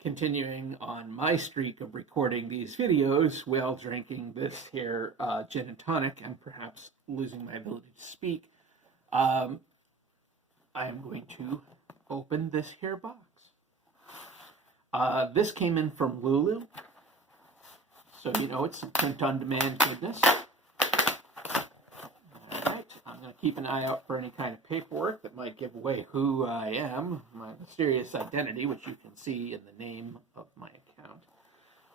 continuing on my streak of recording these videos while drinking this here gin and tonic and perhaps losing my ability to speak, I am going to open this here box. This came in from Lulu, so you know it's some print-on-demand goodness. I'm going to keep an eye out for any kind of paperwork that might give away who I am, my mysterious identity, which you can see in the name of my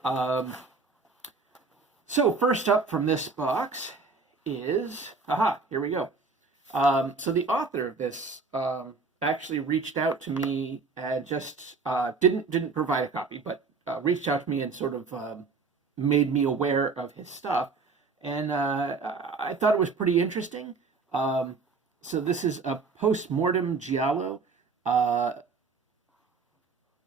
account. So first up from this box is, here we go. So the author of this actually reached out to me and just didn't provide a copy, but reached out to me and sort of made me aware of his stuff. And I thought it was pretty interesting. So this is a Postmortem Giallo. How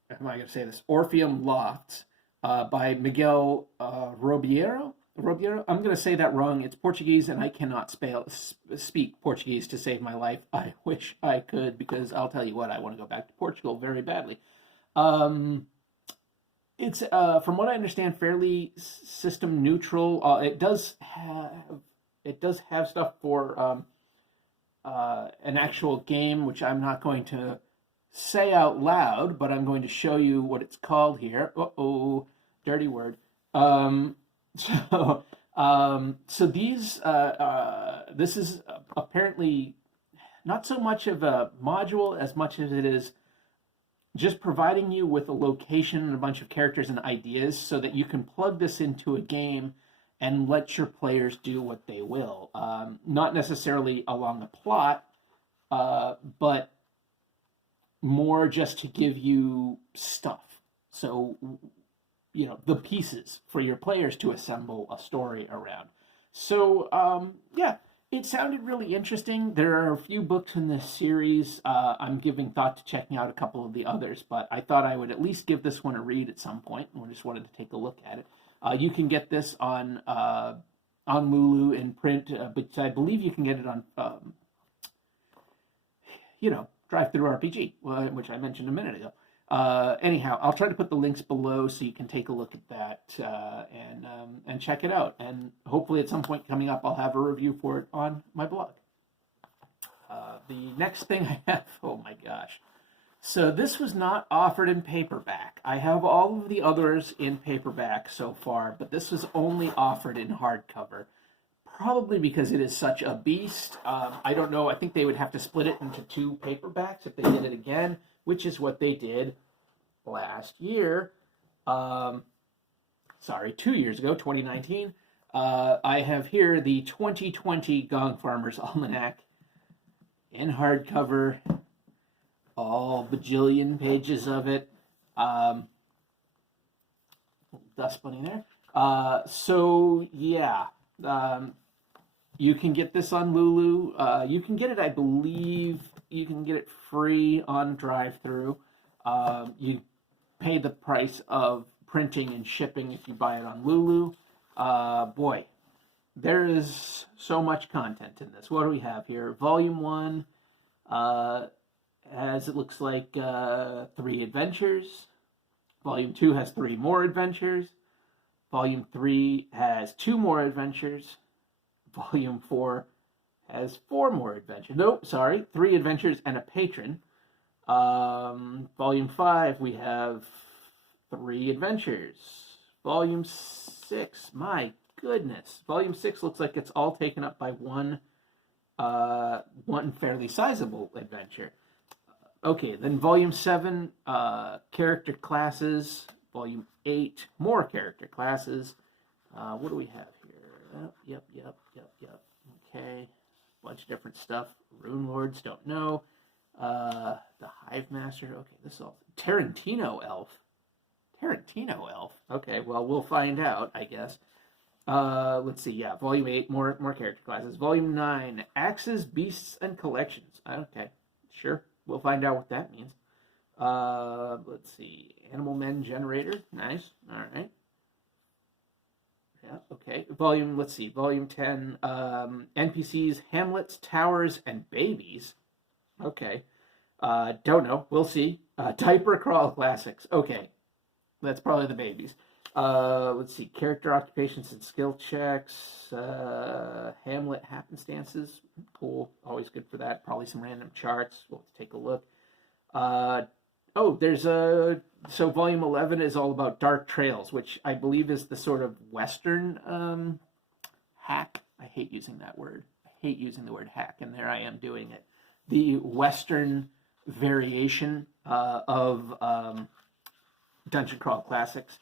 am I going to say this? Orpheum Lofts by Miguel Robiero. I'm going to say that wrong. It's Portuguese, and I cannot speak Portuguese to save my life. I wish I could, because I'll tell you what, I want to go back to Portugal very badly. It's, from what I understand, fairly system neutral. It does have stuff for an actual game, which I'm not going to say out loud, but I'm going to show you what it's called here. Uh-oh, dirty word. So these, this is apparently not so much of a module as much as it is just providing you with a location and a bunch of characters and ideas so that you can plug this into a game and let your players do what they will. Not necessarily along the plot, but more just to give you stuff. So, you know, the pieces for your players to assemble a story around. So, yeah, it sounded really interesting. There are a few books in this series. I'm giving thought to checking out a couple of the others, but I thought I would at least give this one a read at some point, and I just wanted to take a look at it. You can get this on Lulu in print, but I believe you can get it on, Drive-Thru RPG, which I mentioned a minute ago. Anyhow, I'll try to put the links below so you can take a look at that and check it out. And hopefully at some point coming up, I'll have a review for it on my blog. The next thing I have, oh my gosh. So this was not offered in paperback. I have all of the others in paperback so far, but this was only offered in hardcover. Probably because it is such a beast. I don't know. I think they would have to split it into two paperbacks if they did it again, which is what they did last year. 2 years ago, 2019. I have here the 2020 Gongfarmer's Almanac in hardcover. All bajillion pages of it. Dust bunny there. So, yeah. You can get this on Lulu. You can get it, I believe, you can get it free on Drive-Thru. You pay the price of printing and shipping if you buy it on Lulu. Boy, there is so much content in this. What do we have here? Volume 1 has, it looks like, 3 adventures. Volume 2 has 3 more adventures. Volume 3 has 2 more adventures. Volume 4 has 4 more adventures. Nope, sorry, 3 adventures and a patron. Volume 5, we have 3 adventures. Volume 6, my goodness. Volume 6 looks like it's all taken up by one fairly sizable adventure. Okay, then Volume 7, character classes. Volume 8, more character classes. What do we have here? Yep. Okay, bunch of different stuff. Rune Lords, don't know. The Hive Master. Okay, this is all Tarantino Elf. Okay, well, we'll find out, I guess. Let's see. Yeah, Volume 8, more character classes. Volume 9, Axes, Beasts, and Collections. Okay, sure. We'll find out what that means. Let's see. Animal Men Generator. Nice. All right. Yeah, okay. Volume 10. NPCs, Hamlets, Towers, and Babies. Okay. Don't know. We'll see. Diaper Crawl Classics. Okay. That's probably the babies. Let's see, character occupations and skill checks. Hamlet happenstances, cool, always good for that. Probably some random charts. We'll take a look. There's so volume 11 is all about dark trails, which I believe is the sort of Western hack. I hate using that word. I hate using the word hack, and there I am doing it. The Western variation of Dungeon Crawl Classics.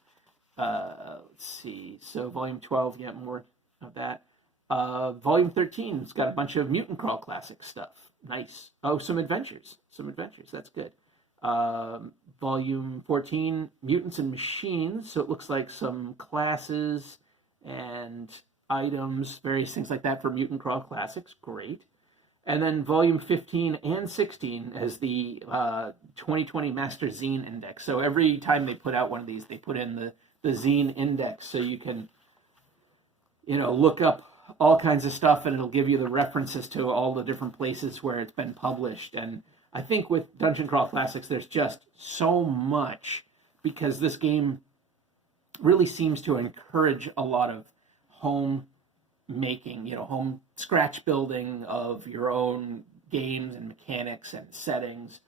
Let's see. So volume 12, yeah, more of that. Volume 13's got a bunch of Mutant Crawl Classic stuff. Nice. Oh, some adventures. That's good. Volume 14, Mutants and Machines. So it looks like some classes and items, various things like that for Mutant Crawl Classics. Great. And then volume 15 and 16 as the 2020 Master Zine Index. So every time they put out one of these, they put in the Zine Index so you can, look up all kinds of stuff and it'll give you the references to all the different places where it's been published. And I think with Dungeon Crawl Classics, there's just so much because this game really seems to encourage a lot of home making, home scratch building of your own games and mechanics and settings.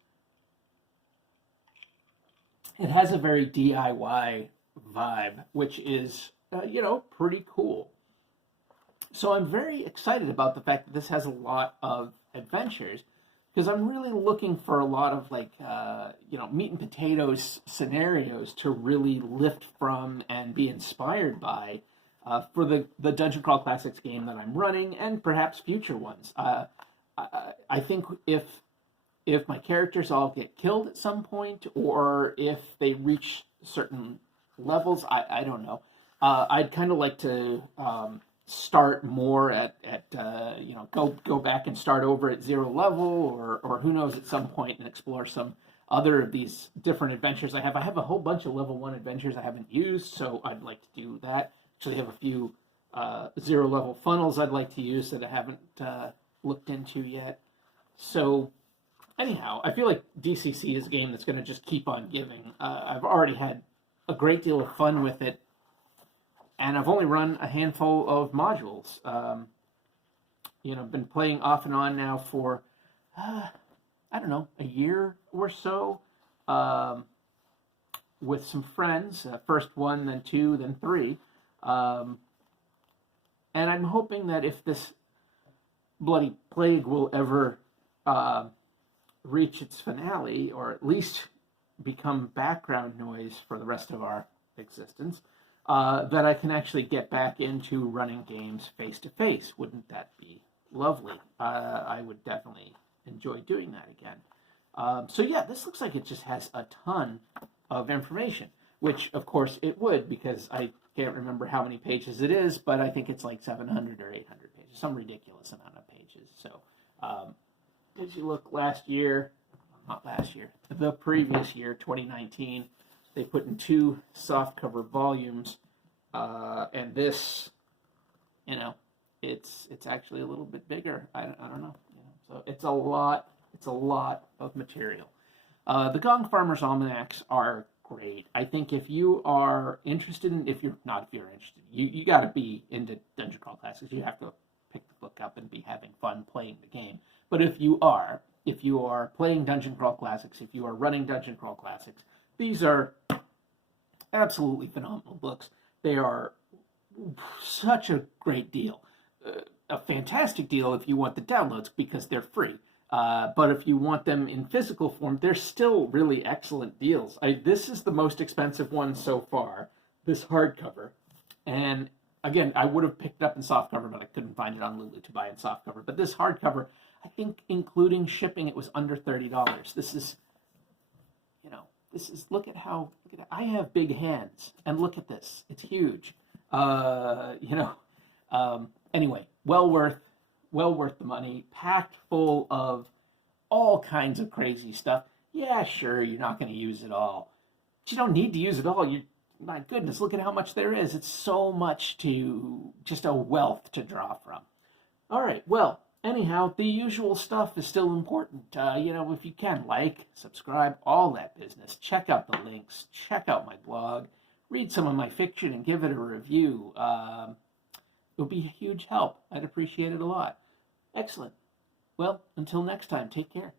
It has a very DIY vibe, which is, pretty cool. So I'm very excited about the fact that this has a lot of adventures because I'm really looking for a lot of meat and potatoes scenarios to really lift from and be inspired by for the Dungeon Crawl Classics game that I'm running and perhaps future ones. I think if my characters all get killed at some point or if they reach certain levels, I don't know. I'd kind of like to start more at go back and start over at 0 level or who knows at some point and explore some other of these different adventures I have. I have a whole bunch of level 1 adventures I haven't used, so I'd like to do that. Actually have a few 0 level funnels I'd like to use that I haven't looked into yet. So anyhow, I feel like DCC is a game that's going to just keep on giving. I've already had a great deal of fun with it, and I've only run a handful of modules. Been playing off and on now for, a year or so with some friends. First 1, then 2, then 3. And I'm hoping that if this bloody plague will ever reach its finale, or at least become background noise for the rest of our existence, that I can actually get back into running games face-to-face. Wouldn't that be lovely? I would definitely enjoy doing that again. This looks like it just has a ton of information, which, of course, it would, because I can't remember how many pages it is, but I think it's like 700 or 800 pages, some ridiculous amount of pages. So, as you look the previous year, 2019, they put in 2 softcover volumes, and this, it's actually a little bit bigger. I don't know. So it's a lot of material. The Gongfarmer's Almanacs are great. I think if you are interested you got to be into Dungeon Crawl Classics. You have to pick the book up and be having fun playing the game. But if you are playing Dungeon Crawl Classics, if you are running Dungeon Crawl Classics, these are absolutely phenomenal books. They are such a great deal. A fantastic deal if you want the downloads because they're free. But if you want them in physical form, they're still really excellent deals. This is the most expensive one so far, this hardcover. And again, I would have picked it up in softcover, but I couldn't find it on Lulu to buy in softcover. But this hardcover, I think including shipping, it was under $30. This is, look at I have big hands, and look at this. It's huge. Anyway, well worth the money, packed full of all kinds of crazy stuff. Yeah, sure, you're not going to use it all. But you don't need to use it all. My goodness, look at how much there is. It's so much just a wealth to draw from. All right, well, Anyhow, the usual stuff is still important. If you can, like, subscribe, all that business. Check out the links. Check out my blog. Read some of my fiction and give it a review. It'll be a huge help. I'd appreciate it a lot. Excellent. Well, until next time, take care.